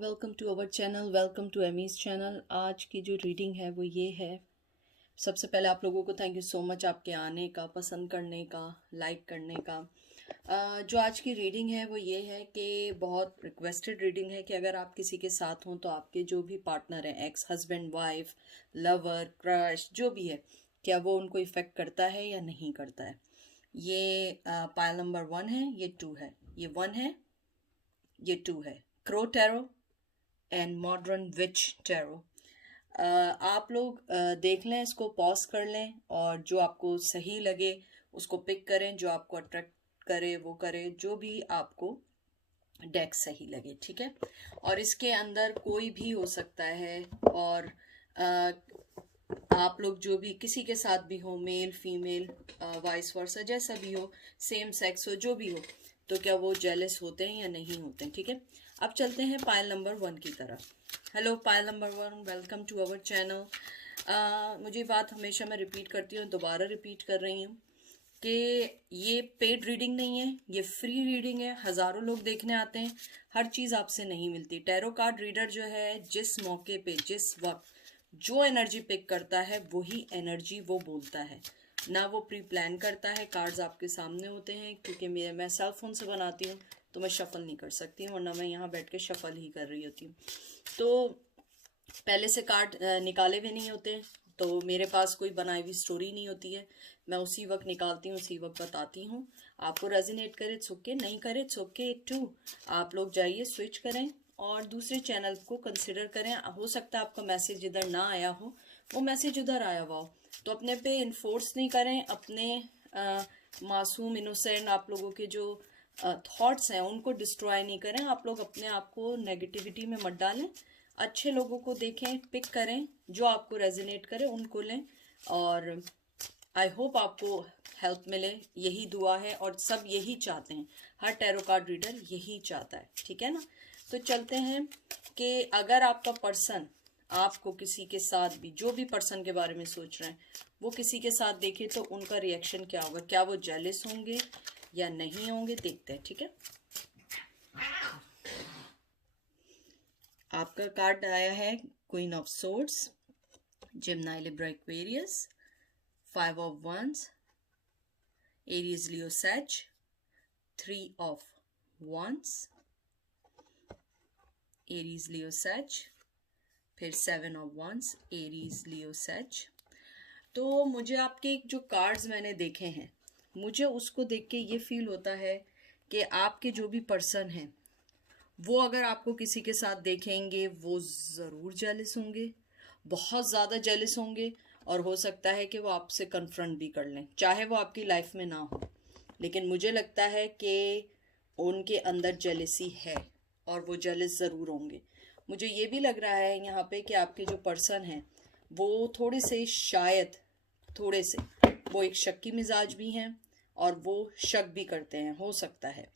Welcome to our channel, welcome to Amy's channel. आज की जो रीडिंग है वो ये है। सबसे पहले आप लोगों को थैंक यू सो मच आपके आने का, पसंद करने का, लाइक करने का। जो आज की रीडिंग है वो ये है कि बहुत रिक्वेस्टेड रीडिंग है कि अगर आप किसी के साथ हों तो आपके जो भी पार्टनर हैं, ex husband, wife, lover, crush, जो भी है, क्या वो उनको इफ़ेक्ट करता है या नहीं करता है। ये पायल नंबर 1 है, ये 2 है, ये 1 है, ये 2 है। Crow tarot and modern which tarot. आप लोग देख लें, इसको पॉज कर लें और जो आपको सही लगे उसको पिक करें, जो आपको अट्रैक्ट करे वो करे, जो भी आपको डेक सही लगे, ठीक है। और इसके अंदर कोई भी हो सकता है और आप लोग जो भी किसी के साथ भी हो, मेल फीमेल वाइस वर्सा, जैसा भी हो, सेम सेक्स हो, जो भी हो, तो क्या वो जेलस होते हैं या नहीं होते हैं, ठीक है। अब चलते हैं पायल नंबर 1 की तरफ। Hello pile number 1, welcome to our channel. मुझे बात हमेशा मैं रिपीट करती हूँ, दोबारा रिपीट कर रही हूँ कि ये पेड रीडिंग नहीं है, ये फ्री रीडिंग है। हज़ारों लोग देखने आते हैं, हर चीज़ आपसे नहीं मिलती। टैरो कार्ड रीडर जो है, जिस मौके पे, जिस वक्त जो एनर्जी पिक करता है वही एनर्जी वो बोलता है, ना वो प्री प्लान करता है। कार्ड्स आपके सामने होते हैं, क्योंकि मैं सेल फोन से बनाती हूँ तो मैं शफल नहीं कर सकती हूँ, और ना मैं यहाँ बैठ के शफल ही कर रही होती हूँ। तो पहले से कार्ड निकाले हुए नहीं होते, तो मेरे पास कोई बनाई हुई स्टोरी नहीं होती है। मैं उसी वक्त निकालती हूँ, उसी वक्त बताती हूँ। आपको रेजोनेट करे इट्स ओके, नहीं करे इट्स ओके टू। आप लोग जाइए, स्विच करें और दूसरे चैनल को कंसिडर करें। हो सकता है आपका मैसेज इधर ना आया हो, वो मैसेज उधर आया हुआ हो, तो अपने पे इन्फोर्स नहीं करें। अपने मासूम इनोसेंट आप लोगों के जो थॉट्स हैं उनको डिस्ट्रॉय नहीं करें। आप लोग अपने आप को नेगेटिविटी में मत डालें, अच्छे लोगों को देखें, पिक करें, जो आपको रेजोनेट करे उनको लें। और आई होप आपको हेल्प मिले, यही दुआ है और सब यही चाहते हैं। हर टैरो कार्ड रीडर यही चाहता है, ठीक है ना। तो चलते हैं कि अगर आपका पर्सन आपको किसी के साथ भी, जो भी पर्सन के बारे में सोच रहे हैं, वो किसी के साथ देखे तो उनका रिएक्शन क्या होगा, क्या वो जेलस होंगे या नहीं होंगे, देखते हैं, ठीक है। आपका कार्ड आया है queen of swords, Gemini, Libra, Aquarius, 5 of wands, Aries, Leo, Sag, 3 of wands, Aries, Leo, Sag, फिर 7 ऑफ wands, एरीज, लियो, सैज। तो मुझे आपके जो कार्ड्स मैंने देखे हैं, मुझे उसको देख के ये फील होता है कि आपके जो भी पर्सन हैं वो अगर आपको किसी के साथ देखेंगे वो ज़रूर जेलस होंगे, बहुत ज़्यादा जेलस होंगे, और हो सकता है कि वो आपसे कन्फ्रंट भी कर लें, चाहे वो आपकी लाइफ में ना हो। लेकिन मुझे लगता है कि उनके अंदर जेलसी है और वो जेलस ज़रूर होंगे। मुझे ये भी लग रहा है यहाँ पे कि आपके जो पर्सन हैं वो थोड़े से, शायद थोड़े से, वो एक शक्की मिजाज भी हैं और वो शक भी करते हैं, हो सकता है।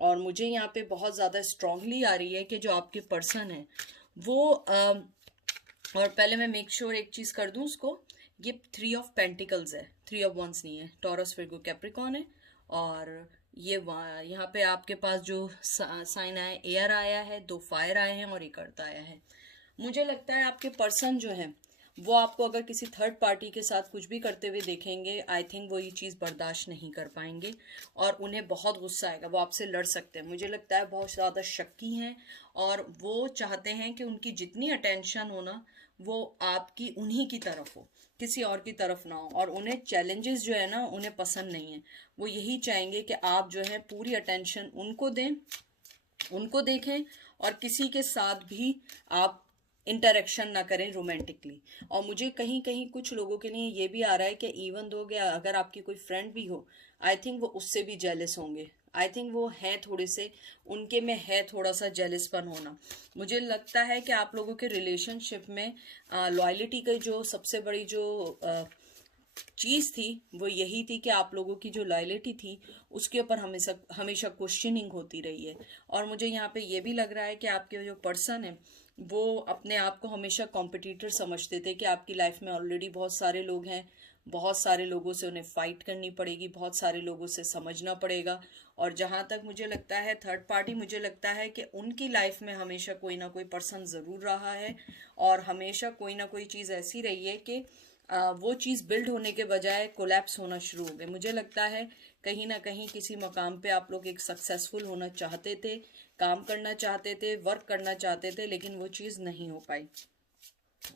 और मुझे यहाँ पे बहुत ज़्यादा स्ट्रांगली आ रही है कि जो आपके पर्सन है वो और पहले मैं मेक श्योर एक चीज़ कर दूँ उसको, ये 3 ऑफ पेंटिकल्स है, 3 ऑफ wands नहीं है। टॉरस, विर्गो, कैप्रिकॉर्न है। और ये यहाँ पे आपके पास जो साइन आया, एयर आया है, 2 फायर आए हैं और 1 अर्थ आया है। मुझे लगता है आपके पर्सन जो है वो आपको अगर किसी थर्ड पार्टी के साथ कुछ भी करते हुए देखेंगे, आई थिंक वो ये चीज़ बर्दाश्त नहीं कर पाएंगे और उन्हें बहुत गुस्सा आएगा, वो आपसे लड़ सकते हैं। मुझे लगता है बहुत ज़्यादा शक्की हैं और वो चाहते हैं कि उनकी जितनी अटेंशन हो ना, वो आपकी उन्हीं की तरफ हो, किसी और की तरफ ना हो। और उन्हें चैलेंजेस जो है ना, उन्हें पसंद नहीं है। वो यही चाहेंगे कि आप जो है पूरी अटेंशन उनको दें, उनको देखें, और किसी के साथ भी आप इंटरेक्शन ना करें रोमांटिकली। और मुझे कहीं कहीं कुछ लोगों के लिए ये भी आ रहा है कि इवन दो गया अगर आपकी कोई फ्रेंड भी हो, आई थिंक वो उससे भी जेलस होंगे। आई थिंक वो है थोड़े से, उनके में है थोड़ा सा जेलसपन होना। मुझे लगता है कि आप लोगों के रिलेशनशिप में लॉयल्टी की जो सबसे बड़ी जो चीज़ थी वो यही थी कि आप लोगों की जो लॉयल्टी थी उसके ऊपर हमेशा हमेशा क्वेश्चनिंग होती रही है। और मुझे यहाँ पे ये भी लग रहा है कि आपके जो पर्सन है वो अपने आप को हमेशा कॉम्पिटिटर समझते थे कि आपकी लाइफ में ऑलरेडी बहुत सारे लोग हैं, बहुत सारे लोगों से उन्हें फाइट करनी पड़ेगी, बहुत सारे लोगों से समझना पड़ेगा। और जहाँ तक मुझे लगता है थर्ड पार्टी, मुझे लगता है कि उनकी लाइफ में हमेशा कोई ना कोई पर्सन ज़रूर रहा है, और हमेशा कोई ना कोई चीज़ ऐसी रही है कि वो चीज़ बिल्ड होने के बजाय कोलैप्स होना शुरू हो गई। मुझे लगता है कहीं ना कहीं किसी मकाम पे आप लोग एक सक्सेसफुल होना चाहते थे, काम करना चाहते थे, वर्क करना चाहते थे, लेकिन वो चीज़ नहीं हो पाई।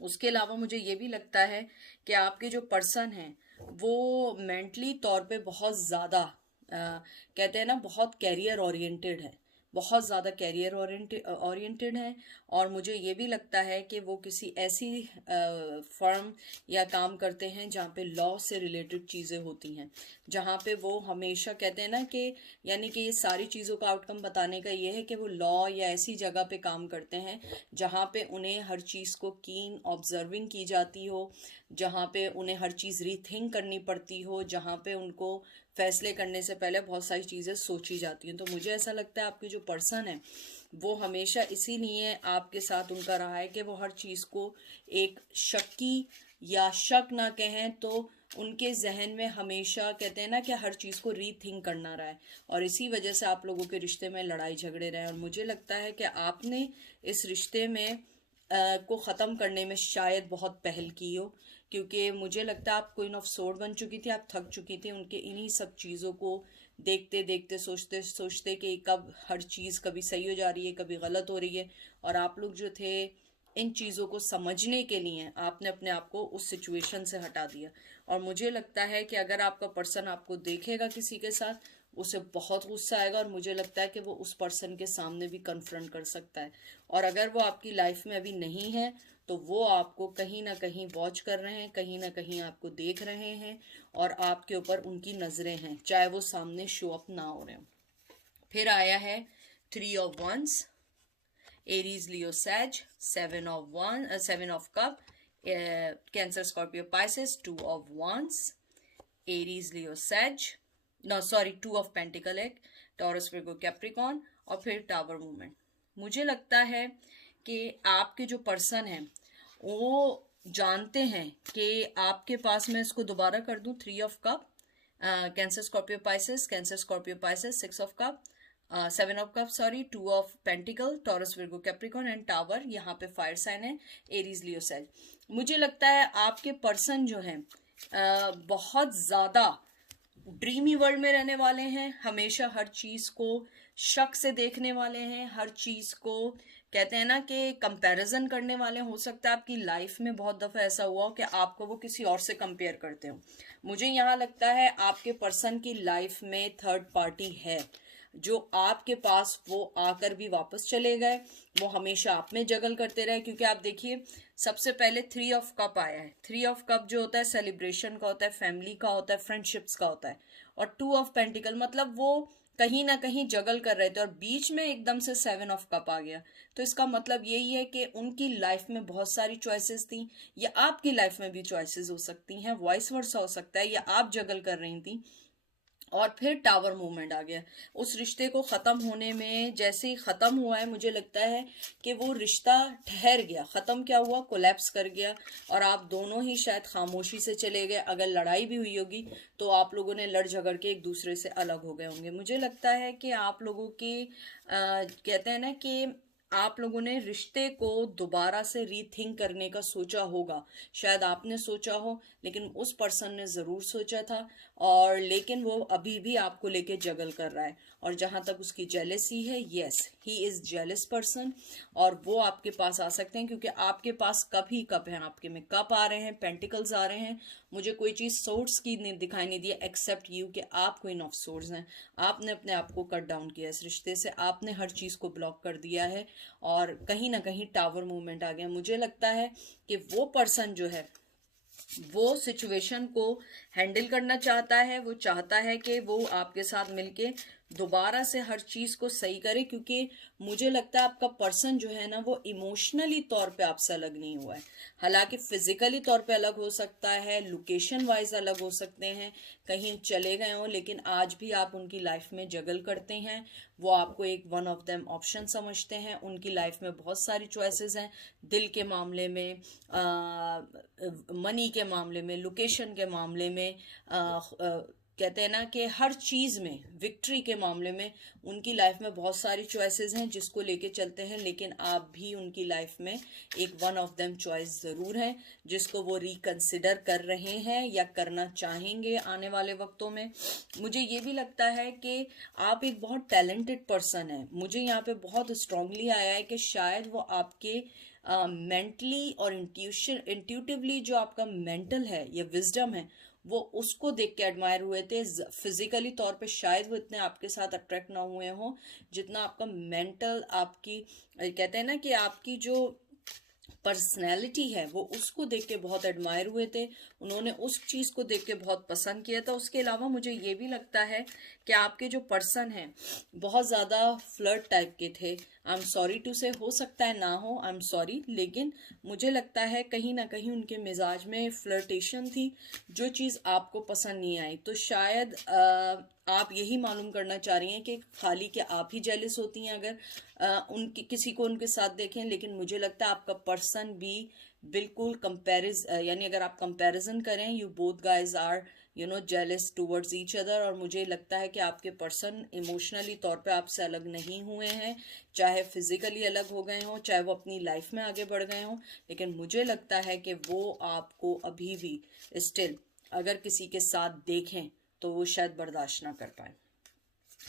उसके अलावा मुझे ये भी लगता है कि आपके जो पर्सन हैं वो मेंटली तौर पे बहुत ज़्यादा कहते हैं ना, बहुत कैरियर ओरिएंटेड है, बहुत ज़्यादा कैरियर ओरिएंटेड है। और मुझे ये भी लगता है कि वो किसी ऐसी फर्म या काम करते हैं जहाँ पे लॉ से रिलेटेड चीज़ें होती हैं, जहाँ पे वो हमेशा कहते हैं ना कि यानी कि ये सारी चीज़ों का आउटकम बताने का ये है कि वो लॉ या ऐसी जगह पे काम करते हैं जहाँ पे उन्हें हर चीज़ को कीन ऑब्जर्विंग की जाती हो, जहाँ पे उन्हें हर चीज़ रीथिंक करनी पड़ती हो, जहाँ पे उनको फैसले करने से पहले बहुत सारी चीज़ें सोची जाती हैं। तो मुझे ऐसा लगता है आपके जो पर्सन है वो हमेशा इसीलिए आपके साथ उनका रहा है कि वो हर चीज़ को एक शक्की या शक ना कहें तो उनके जहन में हमेशा कहते हैं ना कि हर चीज़ को रीथिंक करना रहा है, और इसी वजह से आप लोगों के रिश्ते में लड़ाई झगड़े रहे। और मुझे लगता है कि आपने इस रिश्ते में को ख़त्म करने में शायद बहुत पहल की हो, क्योंकि मुझे लगता है आप क्वीन ऑफ सोर्ड बन चुकी थी, आप थक चुकी थी उनके इन्हीं सब चीज़ों को देखते देखते, सोचते सोचते कि कब हर चीज़ कभी सही हो जा रही है, कभी गलत हो रही है। और आप लोग जो थे इन चीज़ों को समझने के लिए आपने अपने आप को उस सिचुएशन से हटा दिया। और मुझे लगता है कि अगर आपका पर्सन आपको देखेगा किसी के साथ, उसे बहुत गुस्सा आएगा, और मुझे लगता है कि वो उस पर्सन के सामने भी कन्फ्रंट कर सकता है। और अगर वो आपकी लाइफ में अभी नहीं है तो वो आपको कहीं ना कहीं वॉच कर रहे हैं, कहीं ना कहीं आपको देख रहे हैं, और आपके ऊपर उनकी नज़रें हैं, चाहे वो सामने शो अप ना हो रहे हो। फिर आया है 3 of Wands, एरीज लियो सैज, 7 of Kap, Cancer Scorpio Pisces, 2 of Wands, Aries Leo Sag, no sorry 2 of Pentacle है, टॉरस विर्गो कैप्रिकॉन, और फिर टावर मूवमेंट। मुझे लगता है कि आपके जो पर्सन हैं वो जानते हैं कि आपके पास, मैं इसको दोबारा कर दूं, 3 of Cup, cancer Scorpio Pisces, cancer Scorpio Pisces, 6 of Cup, 7 of Cup sorry, 2 of Pentacle, taurus Virgo Capricorn and tower, यहाँ पे फायर साइन है, एरीज लियो सैज। मुझे लगता है आपके पर्सन जो हैं बहुत ज़्यादा ड्रीमी वर्ल्ड में रहने वाले हैं, हमेशा हर चीज़ को शक से देखने वाले हैं, हर चीज़ को कहते हैं ना कि कंपैरिजन करने वाले। हो सकता है आपकी लाइफ में बहुत दफ़ा ऐसा हुआ हो कि आपको वो किसी और से कंपेयर करते हो। मुझे यहाँ लगता है आपके पर्सन की लाइफ में थर्ड पार्टी है, जो आपके पास वो आकर भी वापस चले गए, वो हमेशा आप में जगल करते रहे। क्योंकि आप देखिए सबसे पहले 3 of Cup आया है, 3 of Cup जो होता है सेलिब्रेशन का होता है, फैमिली का होता है, फ्रेंडशिप्स का होता है, और 2 of Pentacle मतलब वो कहीं ना कहीं जगल कर रहे थे, और बीच में एकदम से 7 of Cup आ गया। तो इसका मतलब यही है कि उनकी लाइफ में बहुत सारी चॉइसेस थी, या आपकी लाइफ में भी चॉइसेस हो सकती हैं, वॉइस वर्सा हो सकता है, या आप जगल कर रही थी। और फिर टावर मूवमेंट आ गया। उस रिश्ते को ख़त्म होने में, जैसे ही ख़त्म हुआ है, मुझे लगता है कि वो रिश्ता ठहर गया। ख़त्म क्या हुआ, कोलैप्स कर गया, और आप दोनों ही शायद खामोशी से चले गए। अगर लड़ाई भी हुई होगी तो आप लोगों ने लड़ झगड़ के एक दूसरे से अलग हो गए होंगे। मुझे लगता है कि आप लोगों की कहते हैं ना कि आप लोगों ने रिश्ते को दोबारा से रीथिंक करने का सोचा होगा। शायद आपने सोचा हो, लेकिन उस पर्सन ने ज़रूर सोचा था, और लेकिन वो अभी भी आपको लेके जगल कर रहा है। और जहाँ तक उसकी जेलसी है, yes he is jealous person, और वो आपके पास आ सकते हैं, क्योंकि आपके पास कप ही कप हैं, आपके में कप आ रहे हैं, पेंटिकल्स आ रहे हैं। मुझे कोई चीज़ सोर्ड्स की नहीं दिखाई नहीं दी एक्सेप्ट यू, कि आप क्वीन ऑफ सोर्ड्स हैं। आपने अपने आप को कट डाउन किया इस रिश्ते से, आपने हर चीज़ को ब्लॉक कर दिया है, और कहीं ना कहीं टावर मूवमेंट आ गया। मुझे लगता है कि वो पर्सन जो है वो सिचुएशन को हैंडल करना चाहता है, वो चाहता है कि वो आपके साथ मिलके दोबारा से हर चीज को सही करें, क्योंकि मुझे लगता है आपका पर्सन जो है ना वो इमोशनली तौर पे आपसे अलग नहीं हुआ है। हालांकि फिजिकली तौर पे अलग हो सकता है, लोकेशन वाइज अलग हो सकते हैं, कहीं चले गए हो, लेकिन आज भी आप उनकी लाइफ में जगल करते हैं। वो आपको एक वन ऑफ देम ऑप्शन समझते हैं। उनकी लाइफ में बहुत सारी चॉइसेस हैं, दिल के मामले में, मनी के मामले में, लोकेशन के मामले में, कहते हैं ना कि हर चीज़ में, विक्ट्री के मामले में उनकी लाइफ में बहुत सारी चॉइसेस हैं जिसको लेके चलते हैं। लेकिन आप भी उनकी लाइफ में एक वन ऑफ देम चॉइस ज़रूर है जिसको वो रिकंसिडर कर रहे हैं या करना चाहेंगे आने वाले वक्तों में। मुझे ये भी लगता है कि आप एक बहुत टैलेंटेड पर्सन है। मुझे यहाँ पे बहुत स्ट्रांगली आया है कि शायद वो आपके मेंटली और इंट्यूटिवली जो आपका मेंटल है या विजडम है वो उसको देख के एडमायर हुए थे। फिजिकली तौर पे शायद वो इतने आपके साथ अट्रैक्ट ना हुए हों जितना आपका मेंटल, आपकी कहते हैं ना कि आपकी जो पर्सनैलिटी है वो उसको देख के बहुत एडमायर हुए थे। उन्होंने उस चीज़ को देख के बहुत पसंद किया था। उसके अलावा मुझे ये भी लगता है कि आपके जो पर्सन हैं बहुत ज़्यादा फ्लर्ट टाइप के थे। आई एम सॉरी टू से, हो सकता है ना हो, आई एम सॉरी, लेकिन मुझे लगता है कहीं ना कहीं उनके मिजाज में फ्लर्टेशन थी जो चीज़ आपको पसंद नहीं आई। तो शायद आप यही मालूम करना चाह रही हैं कि खाली क्या आप ही जेलिस होती हैं अगर उनकी किसी को उनके साथ देखें। लेकिन मुझे लगता है आपका पर्सन भी बिल्कुल यानी अगर आप कंपैरिजन करें, you both guys are jealous towards each other. और मुझे लगता है कि आपके पर्सन इमोशनली तौर पे आपसे अलग नहीं हुए हैं, चाहे फिजिकली अलग हो गए हों, चाहे वो अपनी लाइफ में आगे बढ़ गए हों, लेकिन मुझे लगता है कि वो आपको अभी भी स्टिल अगर किसी के साथ देखें तो वो शायद बर्दाश्त ना कर पाए।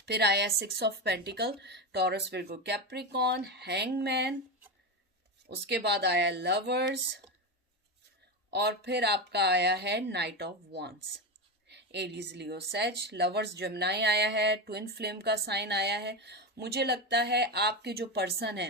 फिर आया 6 of pentacle, Taurus, Virgo, Capricorn, hangman, उसके बाद आया लवर्स, और फिर आपका आया है night of wands, Aries, Leo, says. Lovers Gemini आया है, ट्विन फ्लेम का साइन आया है। मुझे लगता है आपके जो पर्सन है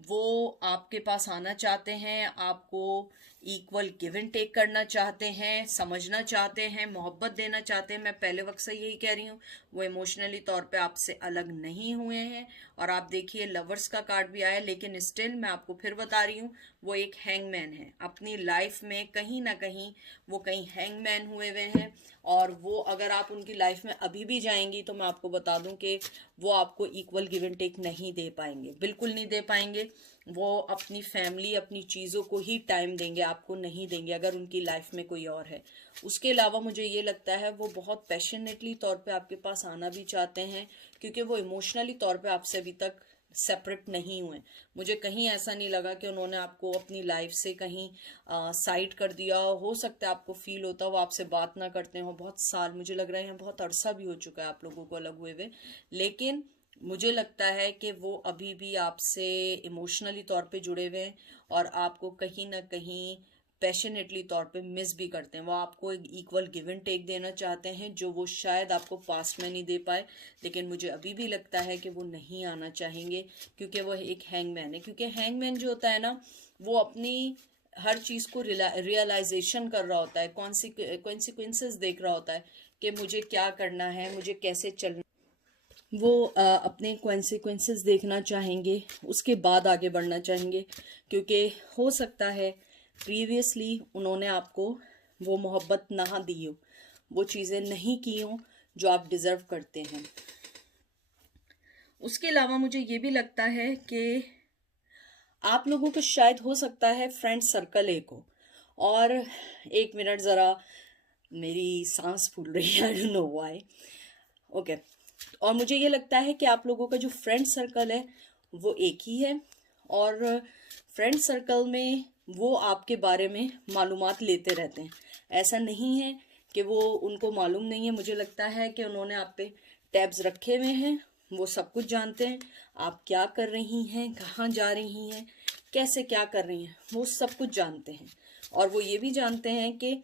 वो आपके पास आना चाहते हैं, आपको इक्वल गिव एंड टेक करना चाहते हैं, समझना चाहते हैं, मोहब्बत देना चाहते हैं। मैं पहले वक्त से यही कह रही हूँ, वो इमोशनली तौर पे आपसे अलग नहीं हुए हैं। और आप देखिए लवर्स का कार्ड भी आया, लेकिन स्टिल मैं आपको फिर बता रही हूँ वो एक हैंगमैन है। अपनी लाइफ में कहीं ना कहीं वो कहीं हैंगमैन हुए हुए हैं। और वो अगर आप उनकी लाइफ में अभी भी जाएंगी तो मैं आपको बता दूं कि वो आपको इक्वल गिव एंड टेक नहीं दे पाएंगे, बिल्कुल नहीं दे पाएंगे। वो अपनी फैमिली, अपनी चीज़ों को ही टाइम देंगे, आपको नहीं देंगे अगर उनकी लाइफ में कोई और है। उसके अलावा मुझे ये लगता है वो बहुत पैशनेटली तौर पे आपके पास आना भी चाहते हैं, क्योंकि वो इमोशनली तौर पे आपसे अभी तक सेपरेट नहीं हुए। मुझे कहीं ऐसा नहीं लगा कि उन्होंने आपको अपनी लाइफ से कहीं साइड कर दिया। हो सकता है आपको फील होता वो आपसे बात ना करते हो बहुत साल, मुझे लग रहा है बहुत अरसा भी हो चुका है आप लोगों को अलग हुए हुए, लेकिन मुझे लगता है कि वो अभी भी आपसे इमोशनली तौर पे जुड़े हुए हैं और आपको कहीं ना कहीं पैशनेटली तौर पे मिस भी करते हैं। वो आपको एक इक्वल गिव एंड टेक देना चाहते हैं जो वो शायद आपको पास्ट में नहीं दे पाए, लेकिन मुझे अभी भी लगता है कि वो नहीं आना चाहेंगे, क्योंकि वो एक हैंगमैन है। क्योंकि हैंगमैन जो होता है ना वो अपनी हर चीज़ को रियलाइजेशन कर रहा होता है, कॉन्सिक्वेंसेस देख रहा होता है कि मुझे क्या करना है, मुझे कैसे चलना। वो अपने कॉन्सिक्वेंसेस देखना चाहेंगे, उसके बाद आगे बढ़ना चाहेंगे, क्योंकि हो सकता है प्रीवियसली उन्होंने आपको वो मोहब्बत ना दी हो, वो चीज़ें नहीं की हों जो आप डिज़र्व करते हैं। उसके अलावा मुझे ये भी लगता है कि आप लोगों को शायद हो सकता है फ्रेंड सर्कल एक हो। और एक मिनट ज़रा मेरी सांस फूल रही है, I don't know why. Okay, और मुझे ये लगता है कि आप लोगों का जो फ्रेंड सर्कल है वो एक ही है, और फ्रेंड सर्कल में वो आपके बारे में मालूमात लेते रहते हैं। ऐसा नहीं है कि वो उनको मालूम नहीं है। मुझे लगता है कि उन्होंने आप पे टैब्स रखे हुए हैं, वो सब कुछ जानते हैं आप क्या कर रही हैं, कहाँ जा रही हैं, कैसे क्या कर रही हैं, वो सब कुछ जानते हैं। और वो ये भी जानते हैं कि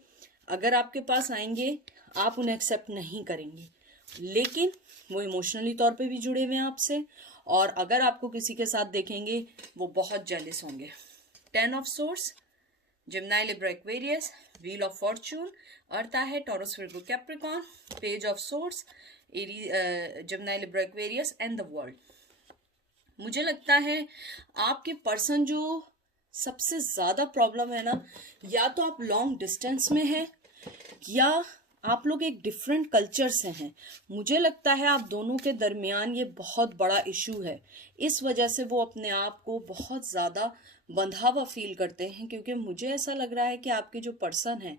अगर आपके पास आएंगे आप उन्हें एक्सेप्ट नहीं करेंगे, लेकिन वो इमोशनली तौर पे भी जुड़े हुए हैं आपसे, और अगर आपको किसी के साथ देखेंगे वो बहुत जेलिस होंगे। 10 of swords, Gemini, Libra, Aquarius, wheel of fortune, earth है, Taurus, Virgo, Capricorn, page of swords, Gemini, Libra, Aquarius and the world. मुझे लगता है आपके पर्सन जो सबसे ज्यादा प्रॉब्लम है ना, या तो आप लॉन्ग डिस्टेंस में हैं या आप लोग एक डिफरेंट कल्चर से हैं। मुझे लगता है आप दोनों के दरमियान ये बहुत बड़ा इशू है। इस वजह से वो अपने आप को बहुत ज़्यादा बंधा हुआ फील करते हैं, क्योंकि मुझे ऐसा लग रहा है कि आपके जो पर्सन है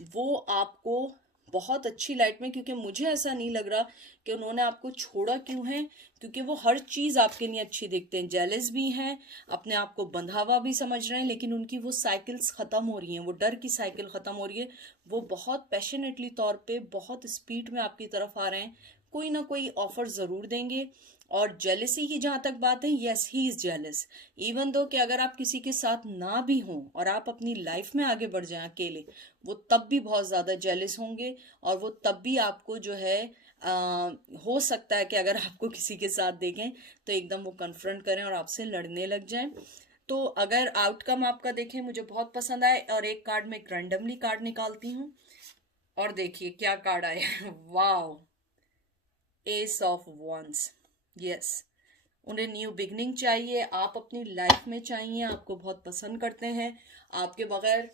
वो आपको बहुत अच्छी लाइट में, क्योंकि मुझे ऐसा नहीं लग रहा कि उन्होंने आपको छोड़ा क्यों है, क्योंकि वो हर चीज़ आपके लिए अच्छी देखते हैं, जेलस भी हैं, अपने आप को बंधावा भी समझ रहे हैं, लेकिन उनकी वो साइकिल्स ख़त्म हो रही हैं, वो डर की साइकिल ख़त्म हो रही है। वो बहुत पैशनेटली तौर पे बहुत स्पीड में आपकी तरफ आ रहे हैं, कोई ना कोई ऑफर ज़रूर देंगे। और जेलसी की जहाँ तक बात है, yes he is jealous. Even though कि अगर आप किसी के साथ ना भी हों और आप अपनी लाइफ में आगे बढ़ जाएं अकेले, वो तब भी बहुत ज़्यादा जेलस होंगे। और वो तब भी आपको जो है हो सकता है कि अगर आपको किसी के साथ देखें तो एकदम वो कन्फ्रंट करें और आपसे लड़ने लग जाएं। तो अगर आउटकम आपका देखें, मुझे बहुत पसंद आए। और एक कार्ड में रैंडमली कार्ड निकालती हूँ और देखिए क्या कार्ड आया। Wow, ace of wands. Yes, उन्हें न्यू बिगनिंग चाहिए, आप अपनी लाइफ में चाहिए, आपको बहुत पसंद करते हैं, आपके बगैर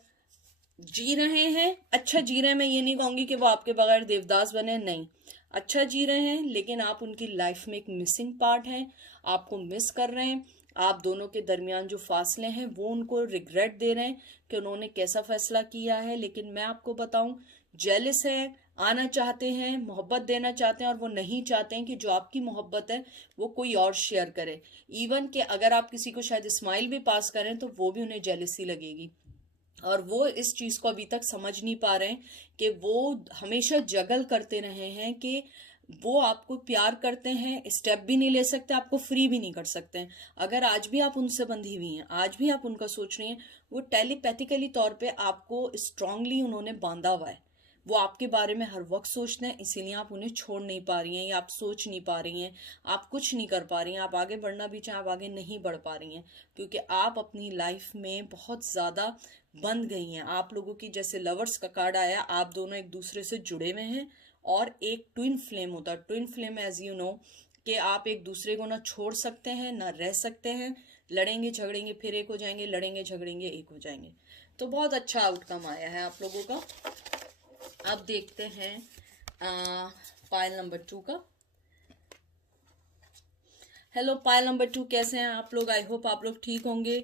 जी रहे हैं। अच्छा जी रहे हैं, मैं ये नहीं कहूंगी कि वो आपके बगैर देवदास बने, नहीं, अच्छा जी रहे हैं, लेकिन आप उनकी लाइफ में एक मिसिंग पार्ट हैं, आपको मिस कर रहे हैं। आप दोनों के दरमियान जो फासले हैं वो उनको रिग्रेट दे रहे हैं कि उन्होंने कैसा फैसला किया है। लेकिन मैं आपको बताऊं, जेलस है, आना चाहते हैं, मोहब्बत देना चाहते हैं, और वो नहीं चाहते हैं कि जो आपकी मोहब्बत है वो कोई और शेयर करे। इवन कि अगर आप किसी को शायद स्माइल भी पास करें तो वो भी उन्हें जेलसी लगेगी। और वो इस चीज को अभी तक समझ नहीं पा रहे हैं कि वो हमेशा जगल करते रहे हैं कि वो आपको प्यार करते हैं, स्टेप भी नहीं ले सकते, आपको फ्री भी नहीं कर सकते हैं। अगर आज भी आप उनसे बंधी हुई हैं, आज भी आप उनका सोच रही हैं, वो टेलीपैथिकली तौर पे आपको स्ट्रांगली उन्होंने बांधा हुआ है। वो आपके बारे में हर वक्त सोचते हैं, इसीलिए आप उन्हें छोड़ नहीं पा रही हैं, या आप सोच नहीं पा रही हैं, आप कुछ नहीं कर पा रही हैं, आप आगे बढ़ना भी चाहें आप आगे नहीं बढ़ पा रही हैं, क्योंकि आप अपनी लाइफ में बहुत ज़्यादा बंध गई हैं। आप लोगों की, जैसे लवर्स का कार्ड आया, आप दोनों एक दूसरे से जुड़े हुए हैं। और एक ट्विन फ्लेम होता है, twin flame as you know कि आप एक दूसरे को ना छोड़ सकते हैं ना रह सकते हैं, लड़ेंगे झगड़ेंगे फिर एक हो जाएंगे, लड़ेंगे झगड़ेंगे एक हो जाएंगे। तो बहुत अच्छा आउटकम आया है आप लोगों का। अब देखते हैं पाइल नंबर 2 का। हेलो पाइल नंबर 2, कैसे हैं आप लोग? आई होप आप लोग ठीक होंगे।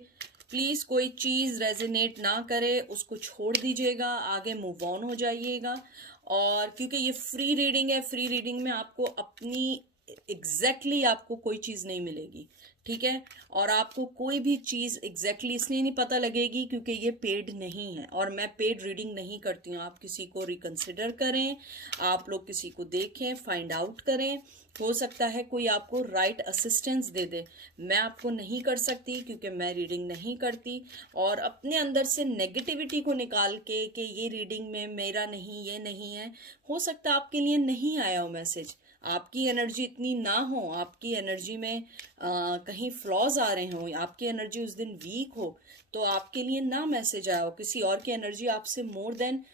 प्लीज़ कोई चीज़ रेजोनेट ना करे उसको छोड़ दीजिएगा, आगे मूव ऑन हो जाइएगा। और क्योंकि ये फ्री रीडिंग है, फ्री रीडिंग में आपको अपनी एग्जैक्टली आपको कोई चीज़ नहीं मिलेगी, ठीक है? और आपको कोई भी चीज़ एग्जैक्टली इसलिए नहीं पता लगेगी क्योंकि ये पेड नहीं है, और मैं पेड रीडिंग नहीं करती हूँ। आप किसी को रिकंसिडर करें, आप लोग किसी को देखें, फाइंड आउट करें, हो सकता है कोई आपको राइट असिस्टेंस दे दे। मैं आपको नहीं कर सकती क्योंकि मैं रीडिंग नहीं करती। और अपने अंदर से नेगेटिविटी को निकाल के कि ये रीडिंग में मेरा नहीं, ये नहीं है, हो सकता है आपके लिए नहीं आया हो मैसेज, आपकी एनर्जी इतनी ना हो, आपकी एनर्जी में कहीं फ्लॉज आ रहे हो, आपकी एनर्जी उस दिन वीक हो, तो आपके लिए ना मैसेज आया हो, किसी और की एनर्जी आपसे मोर देन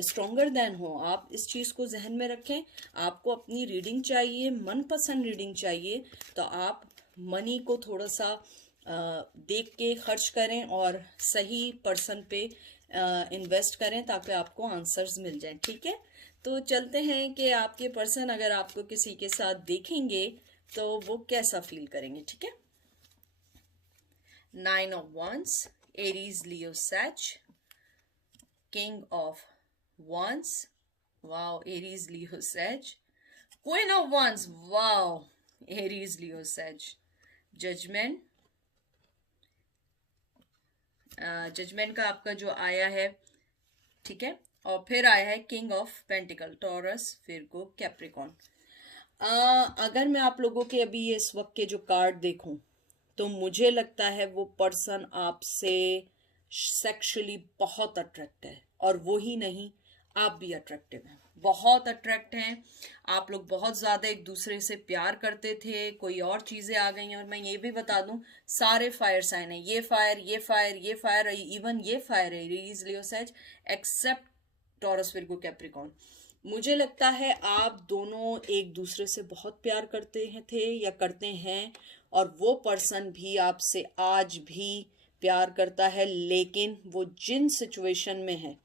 स्ट्रोंगर देन हो। आप इस चीज़ को जहन में रखें। आपको अपनी रीडिंग चाहिए, मनपसंद रीडिंग चाहिए, तो आप मनी को थोड़ा सा देख के खर्च करें और सही पर्सन पे इन्वेस्ट करें ताकि आपको आंसर्स मिल जाएं, ठीक है? तो चलते हैं कि आपके पर्सन अगर आपको किसी के साथ देखेंगे तो वो कैसा फील करेंगे, ठीक है? 9 of Wands, Aries, Leo, Sag, King of Wands, wow, Aries, Leo, Sag, Queen of Wands, wow, Aries, Leo, Sag, Judgment, judgement का आपका जो आया है, ठीक है? और फिर आया है king of pentacle, Taurus, Virgo, Capricorn. अगर मैं आप लोगों के अभी ये इस वक्त के जो कार्ड देखूं तो मुझे लगता है वो पर्सन आपसे सेक्सुअली बहुत अट्रैक्ट है, और वो ही नहीं, आप भी अट्रैक्टिव हैं, बहुत अट्रैक्ट हैं। आप लोग बहुत ज़्यादा एक दूसरे से प्यार करते थे, कोई और चीज़ें आ गई हैं। और मैं ये भी बता दूं, सारे फायर साइन है, ये फायर, ये फायर, ये फायर, इवन ये फायर है, Aries, Leo, Sag, except Taurus, Virgo, Capricorn. मुझे लगता है आप दोनों एक दूसरे से बहुत प्यार करते हैं थे या करते हैं, और वो पर्सन भी आपसे आज भी प्यार करता है, लेकिन वो जिन सिचुएशन में है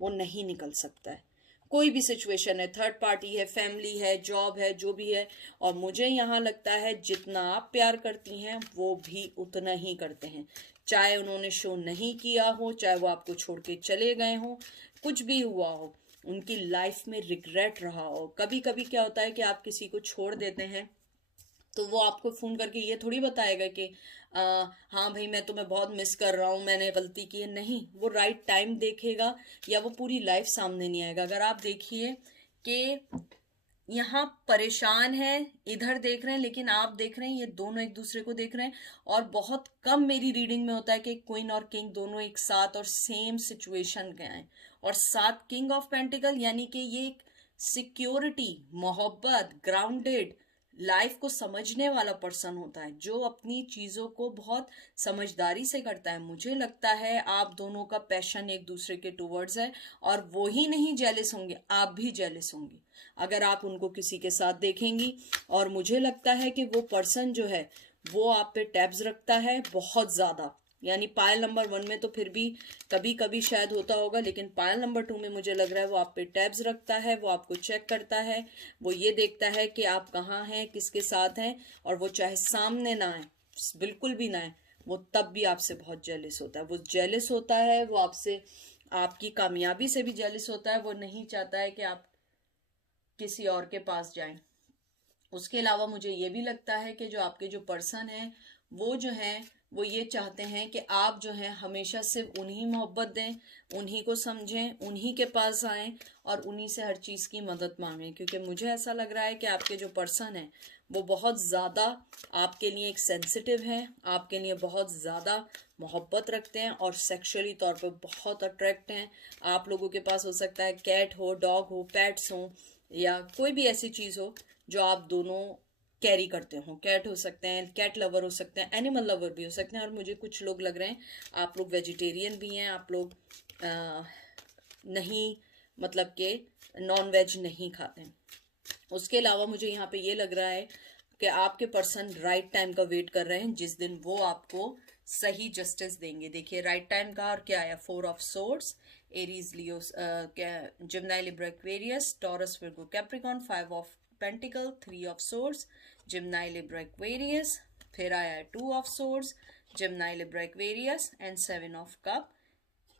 वो नहीं निकल सकता है। कोई भी सिचुएशन है, थर्ड पार्टी है, फैमिली है, जॉब है, जो भी है। और मुझे यहाँ लगता है जितना आप प्यार करती हैं वो भी उतना ही करते हैं, चाहे उन्होंने शो नहीं किया हो, चाहे वो आपको छोड़ के चले गए हो, कुछ भी हुआ हो, उनकी लाइफ में रिग्रेट रहा हो। कभी कभी क्या होता है कि आप किसी को छोड़ देते हैं तो वो आपको फ़ोन करके ये थोड़ी बताएगा कि आ, हाँ भाई मैं तुम्हें बहुत मिस कर रहा हूँ, मैंने गलती की है। नहीं, वो राइट टाइम देखेगा या वो पूरी लाइफ सामने नहीं आएगा। अगर आप देखिए कि यहाँ परेशान है, इधर देख रहे हैं, लेकिन आप देख रहे हैं ये दोनों एक दूसरे को देख रहे हैं। और बहुत कम मेरी रीडिंग में होता है कि क्वीन और किंग दोनों एक साथ और सेम सिचुएशन के आए। और साथ किंग ऑफ पेंटिकल, यानी कि ये एक सिक्योरिटी, मोहब्बत, ग्राउंडेड, लाइफ को समझने वाला पर्सन होता है, जो अपनी चीज़ों को बहुत समझदारी से करता है। मुझे लगता है आप दोनों का पैशन एक दूसरे के टुवर्ड्स है, और वो ही नहीं जेलिस होंगे, आप भी जेलिस होंगी अगर आप उनको किसी के साथ देखेंगी। और मुझे लगता है कि वो पर्सन जो है वो आप पे टैब्स रखता है बहुत ज़्यादा। यानी पायल नंबर 1 में तो फिर भी कभी कभी शायद होता होगा, लेकिन पायल नंबर 2 में मुझे लग रहा है वो आप पे टैब्स रखता है, वो आपको चेक करता है, वो ये देखता है कि आप कहाँ हैं, किसके साथ हैं। और वो चाहे सामने ना आए, बिल्कुल भी ना आए, वो तब भी आपसे बहुत जेलिस होता है। वो जेलिस होता है, वो आपसे, आपकी कामयाबी से भी जेलिस होता है। वो नहीं चाहता है कि आप किसी और के पास जाएं। उसके अलावा मुझे ये भी लगता है कि जो आपके जो पर्सन हैं वो जो हैं वो ये चाहते हैं कि आप जो हैं हमेशा सिर्फ उन्हीं मोहब्बत दें, उन्हीं को समझें, उन्हीं के पास आएं और उन्हीं से हर चीज़ की मदद मांगें। क्योंकि मुझे ऐसा लग रहा है कि आपके जो पर्सन हैं वो बहुत ज़्यादा आपके लिए एक सेंसिटिव हैं, आपके लिए बहुत ज़्यादा मोहब्बत रखते हैं और सेक्सुअली तौर पे बहुत अट्रैक्ट हैं। आप लोगों के पास हो सकता है कैट हो, डॉग हो, पेट्स हो, या कोई भी ऐसी चीज़ हो जो आप दोनों कैरी करते हो। कैट हो सकते हैं, कैट लवर हो सकते हैं, एनिमल लवर भी हो सकते हैं। और मुझे कुछ लोग लग रहे हैं आप लोग वेजिटेरियन भी हैं, आप लोग नहीं, मतलब कि नॉन वेज नहीं खाते हैं। उसके अलावा मुझे यहाँ पे ये लग रहा है कि आपके पर्सन राइट टाइम का वेट कर रहे हैं, जिस दिन वो आपको सही जस्टिस देंगे। देखिए राइट टाइम का और क्या आया, 4 of swords, Aries, Leo, Gemini, Libra, Aquarius, taurus, Virgo, Capricorn, 5 of pentacle, 3 of swords, Gemini, Libra, Aquarius, फिर आया 2 of swords, Gemini, Libra, Aquarius, and 7 of cup,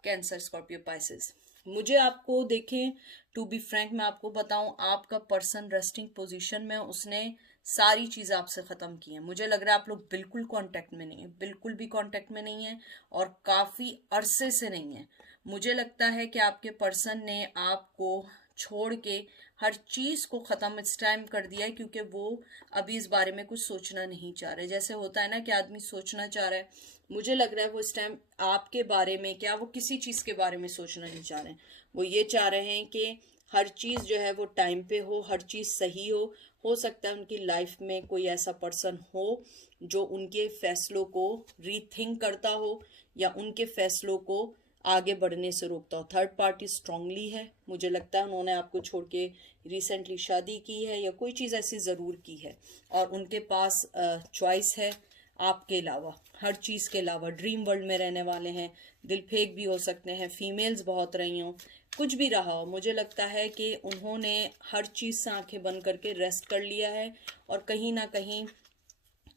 Cancer, Scorpio, Pisces. मुझे आपको देखें, टू बी फ्रैंक मैं आपको बताऊं, आपका person resting position में, उसने सारी चीज़ आपसे ख़त्म की है। मुझे लग रहा है आप लोग बिल्कुल कांटेक्ट में नहीं है, बिल्कुल भी कांटेक्ट में नहीं है, और काफ़ी अरसे से नहीं है। मुझे लगता है कि आपके पर्सन ने आपको छोड़ के हर चीज़ को ख़त्म इस टाइम कर दिया है, क्योंकि वो अभी इस बारे में कुछ सोचना नहीं चाह रहे। जैसे होता है ना कि आदमी सोचना चाह रहा है, मुझे लग रहा है वो इस टाइम आपके बारे में, क्या वो किसी चीज़ के बारे में सोचना नहीं चाह रहे हैं। वो ये चाह रहे हैं कि हर चीज़ जो है वो टाइम पे हो, हर चीज़ सही हो। हो सकता है उनकी लाइफ में कोई ऐसा पर्सन हो जो उनके फैसलों को रीथिंक करता हो या उनके फैसलों को आगे बढ़ने से रोकता हो। थर्ड पार्टी स्ट्रांगली है, मुझे लगता है उन्होंने आपको छोड़ के रिसेंटली शादी की है या कोई चीज़ ऐसी ज़रूर की है, और उनके पास चॉइस है आपके अलावा, हर चीज़ के अलावा। ड्रीम वर्ल्ड में रहने वाले हैं, दिल फेक भी हो सकते हैं, फीमेल्स बहुत रही हों, कुछ भी रहा हो। मुझे लगता है कि उन्होंने हर चीज़ से आंखें बंद करके रेस्ट कर लिया है, और कहीं ना कहीं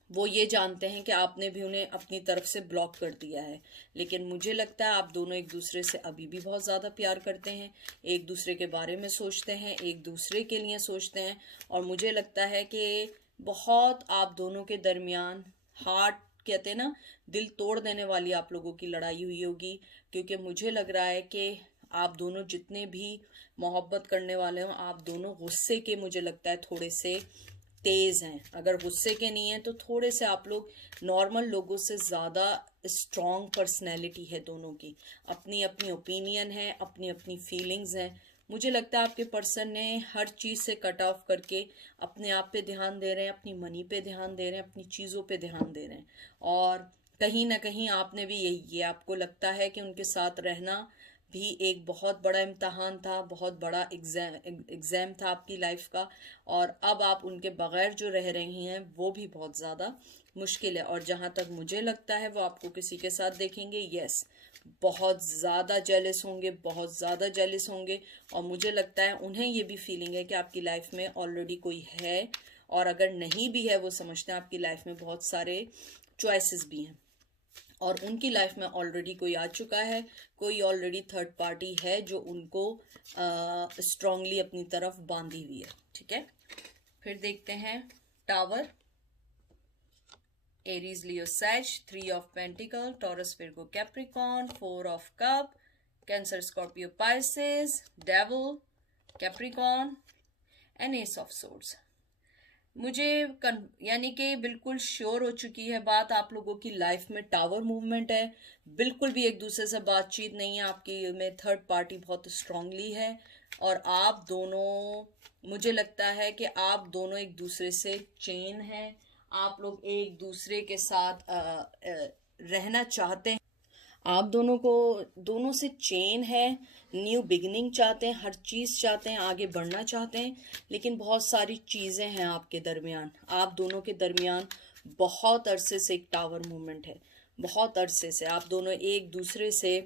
वो ये जानते हैं कि आपने भी उन्हें अपनी तरफ से ब्लॉक कर दिया है। लेकिन मुझे लगता है आप दोनों एक दूसरे से अभी भी बहुत ज़्यादा प्यार करते हैं, एक दूसरे के बारे में सोचते हैं, एक दूसरे के लिए सोचते हैं। और मुझे लगता है कि बहुत आप दोनों के दरमियान हार्ट, कहते हैं ना, दिल तोड़ देने वाली आप लोगों की लड़ाई हुई होगी। क्योंकि मुझे लग रहा है कि आप दोनों जितने भी मोहब्बत करने वाले हो, आप दोनों गुस्से के, मुझे लगता है थोड़े से तेज हैं। अगर गुस्से के नहीं हैं तो थोड़े से आप लोग नॉर्मल लोगों से ज़्यादा स्ट्रॉन्ग पर्सनैलिटी है दोनों की, अपनी अपनी ओपिनियन है, अपनी अपनी फीलिंग्स हैं। मुझे लगता है आपके पर्सन ने हर चीज़ से कट ऑफ करके अपने आप पे ध्यान दे रहे हैं, अपनी मनी पे ध्यान दे रहे हैं, अपनी चीज़ों पे ध्यान दे रहे हैं। और कहीं ना कहीं आपने भी यही किया, आपको लगता है कि उनके साथ रहना भी एक बहुत बड़ा इम्तहान था, बहुत बड़ा एग्ज़ाम था आपकी लाइफ का, और अब आप उनके बगैर जो रह रही हैं वो भी बहुत ज़्यादा मुश्किल है। और जहाँ तक मुझे लगता है वो आपको किसी के साथ देखेंगे, यस, बहुत ज़्यादा जेलस होंगे, बहुत ज़्यादा जेलस होंगे। और मुझे लगता है उन्हें ये भी फीलिंग है कि आपकी लाइफ में ऑलरेडी कोई है, और अगर नहीं भी है वो समझते हैं आपकी लाइफ में बहुत सारे चॉइसेस भी हैं, और उनकी लाइफ में ऑलरेडी कोई आ चुका है, कोई ऑलरेडी थर्ड पार्टी है जो उनको स्ट्रांगली अपनी तरफ बांधी हुई है। ठीक है, फिर देखते हैं tower, Aries Leo Sag, 3 of pentacle, Taurus Virgo Capricorn, 4 of cup, Cancer Scorpio Pisces, devil, Capricorn and ace of swords. मुझे यानी कि बिल्कुल श्योर हो चुकी है बात, आप लोगों की लाइफ में टावर मूवमेंट है, बिल्कुल भी एक दूसरे से बातचीत नहीं है, आपकी में थर्ड पार्टी बहुत स्ट्रांगली है, और आप दोनों, मुझे लगता है कि आप दोनों एक दूसरे से चेन हैं, आप लोग एक दूसरे के साथ रहना चाहते हैं, आप दोनों को, दोनों से चेन है, न्यू बिगिनिंग चाहते हैं, हर चीज़ चाहते हैं, आगे बढ़ना चाहते हैं, लेकिन बहुत सारी चीज़ें हैं आपके दरमियान, आप दोनों के दरमियान बहुत अरसे से एक टावर मूवमेंट है, बहुत अरसे से आप दोनों एक दूसरे से,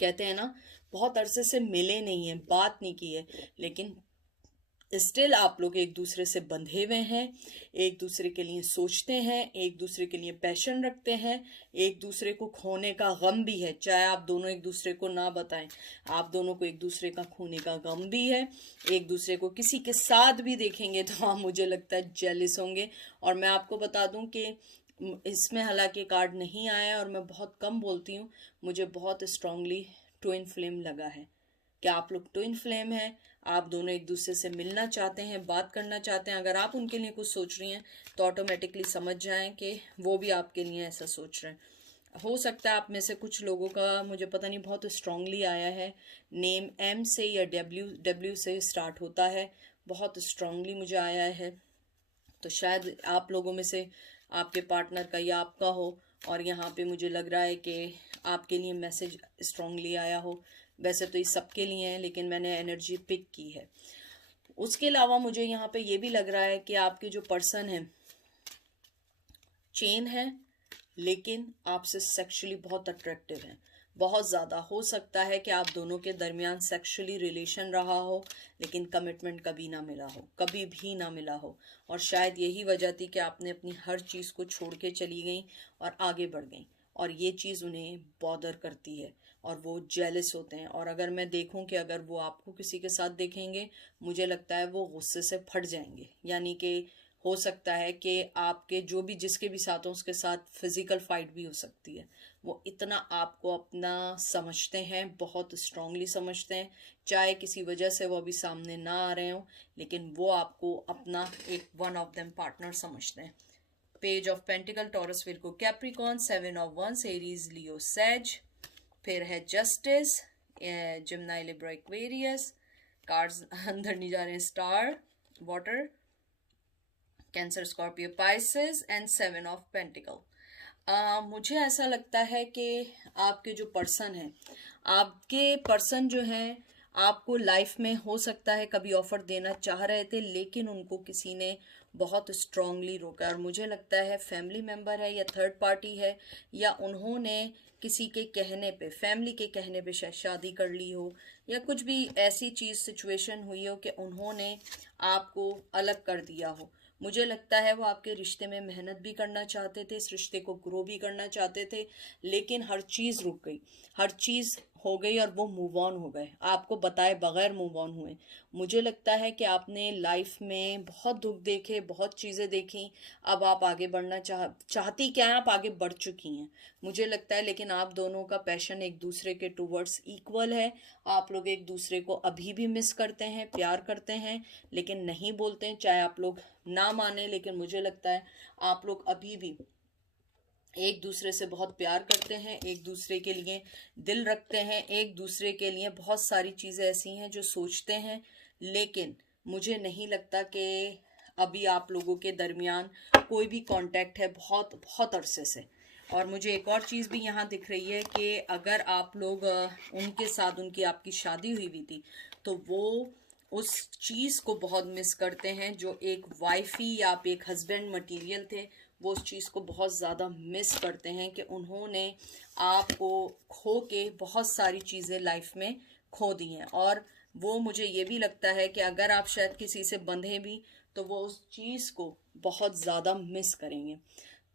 कहते हैं ना, बहुत अरसे से मिले नहीं हैं, बात नहीं की है, लेकिन स्टिल आप लोग एक दूसरे से बंधे हुए हैं, एक दूसरे के लिए सोचते हैं, एक दूसरे के लिए पैशन रखते हैं, एक दूसरे को खोने का गम भी है, चाहे आप दोनों एक दूसरे को ना बताएं, आप दोनों को एक दूसरे का खोने का गम भी है, एक दूसरे को किसी के साथ भी देखेंगे तो आप, मुझे लगता है, जेलिस होंगे। और मैं आपको बता दूं कि इसमें हालांकि कार्ड नहीं आया और मैं बहुत कम बोलती हूँ, मुझे बहुत स्ट्रांगली ट्विन फ्लेम लगा है कि आप लोग ट्विन फ्लेम हैं, आप दोनों एक दूसरे से मिलना चाहते हैं, बात करना चाहते हैं। अगर आप उनके लिए कुछ सोच रही हैं तो ऑटोमेटिकली समझ जाएं कि वो भी आपके लिए ऐसा सोच रहे हैं। हो सकता है आप में से कुछ लोगों का, मुझे पता नहीं, बहुत स्ट्रांगली आया है, नेम एम से या डब्ल्यू से स्टार्ट होता है, बहुत स्ट्रांगली मुझे आया है, तो शायद आप लोगों में से आपके पार्टनर का या आपका हो, और यहाँ पे मुझे लग रहा है कि आपके लिए मैसेज स्ट्रांगली आया हो। वैसे तो ये सबके लिए है, लेकिन मैंने एनर्जी पिक की है। उसके अलावा मुझे यहाँ पे ये भी लग रहा है कि आपके जो पर्सन है, चेन है, लेकिन आपसे सेक्सुअली बहुत अट्रैक्टिव है, बहुत ज़्यादा। हो सकता है कि आप दोनों के दरमियान सेक्सुअली रिलेशन रहा हो, लेकिन कमिटमेंट कभी ना मिला हो, कभी भी ना मिला हो, और शायद यही वजह थी कि आपने अपनी हर चीज़ को छोड़ के चली गई और आगे बढ़ गई, और ये चीज़ उन्हें बॉदर करती है और वो जेलस होते हैं। और अगर मैं देखूं कि अगर वो आपको किसी के साथ देखेंगे, मुझे लगता है वो गुस्से से फट जाएंगे, यानी कि हो सकता है कि आपके जो भी, जिसके भी साथ हो, उसके साथ फिजिकल फाइट भी हो सकती है। वो इतना आपको अपना समझते हैं, बहुत स्ट्रांगली समझते हैं, चाहे किसी वजह से वो अभी सामने ना आ रहे हो, लेकिन वो आपको अपना एक वन ऑफ देम पार्टनर समझते हैं। Page of pentacle, Taurus Virgo Capricorn, 7 of wands, Aries Leo Sag, फिर है justice, Gemini Libra Aquarius, cards अंदर नहीं जा रहे हैं, star, water, Cancer Scorpio Pisces and 7 of pentacle. मुझे ऐसा लगता है कि आपके जो पर्सन हैं, आपके पर्सन जो हैं, आपको लाइफ में हो सकता है कभी ऑफर देना चाह रहे थे, लेकिन उनको किसी ने बहुत स्ट्रांगली रोका, और मुझे लगता है फैमिली मेम्बर है या थर्ड पार्टी है, या उन्होंने किसी के कहने पे, फैमिली के कहने पे शायद शादी कर ली हो, या कुछ भी ऐसी चीज़ सिचुएशन हुई हो कि उन्होंने आपको अलग कर दिया हो। मुझे लगता है वो आपके रिश्ते में मेहनत भी करना चाहते थे, इस रिश्ते को ग्रो भी करना चाहते थे, लेकिन हर चीज़ रुक गई, हर चीज़ हो गई और वो मूव ऑन हो गए, आपको बताए बगैर मूव ऑन हुए। मुझे लगता है कि आपने लाइफ में बहुत दुख देखे, बहुत चीज़ें देखी, अब आप आगे बढ़ना चाहती क्या है, आप आगे बढ़ चुकी हैं मुझे लगता है, लेकिन आप दोनों का पैशन एक दूसरे के टूवर्ड्स इक्वल है, आप लोग एक दूसरे को अभी भी मिस करते हैं, प्यार करते हैं, लेकिन नहीं बोलते हैं, चाहे आप लोग ना माने, लेकिन मुझे लगता है आप लोग अभी भी एक दूसरे से बहुत प्यार करते हैं, एक दूसरे के लिए दिल रखते हैं, एक दूसरे के लिए बहुत सारी चीज़ें ऐसी हैं जो सोचते हैं, लेकिन मुझे नहीं लगता कि अभी आप लोगों के दरमियान कोई भी कांटेक्ट है बहुत बहुत अरसे से। और मुझे एक और चीज़ भी यहाँ दिख रही है कि अगर आप लोग उनके साथ उनकी आपकी शादी हुई हुई थी तो वो उस चीज़ को बहुत मिस करते हैं, जो एक वाइफी या आप एक हस्बैंड मटेरियल थे, वो उस चीज़ को बहुत ज़्यादा मिस करते हैं कि उन्होंने आपको खो के बहुत सारी चीज़ें लाइफ में खो दी हैं। और वो मुझे ये भी लगता है कि अगर आप शायद किसी से बंधे भी तो वो उस चीज़ को बहुत ज़्यादा मिस करेंगे।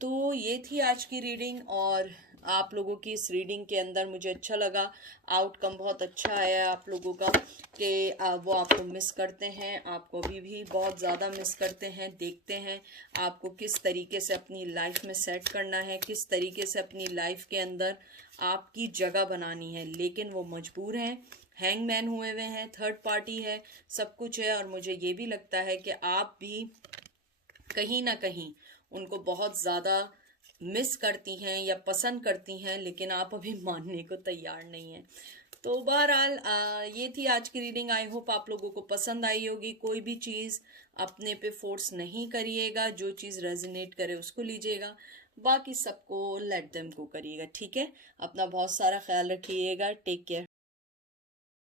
तो ये थी आज की रीडिंग, और आप लोगों की इस रीडिंग के अंदर मुझे अच्छा लगा, आउटकम बहुत अच्छा आया आप लोगों का कि वो आपको मिस करते हैं, आपको अभी भी बहुत ज़्यादा मिस करते हैं। देखते हैं आपको किस तरीके से अपनी लाइफ में सेट करना है, किस तरीके से अपनी लाइफ के अंदर आपकी जगह बनानी है, लेकिन वो मजबूर हैं, हैंगमैन हुए हुए हैं, थर्ड पार्टी है, सब कुछ है। और मुझे ये भी लगता है कि आप भी कहीं ना कहीं उनको बहुत ज़्यादा मिस करती हैं या पसंद करती हैं, लेकिन आप अभी मानने को तैयार नहीं हैं। तो बहरहाल ये थी आज की रीडिंग। आई होप आप लोगों को पसंद आई होगी। कोई भी चीज़ अपने पे फोर्स नहीं करिएगा, जो चीज़ रेजोनेट करे उसको लीजिएगा, बाकी सबको लेट देम को करिएगा। ठीक है, अपना बहुत सारा ख्याल रखिएगा। Take care.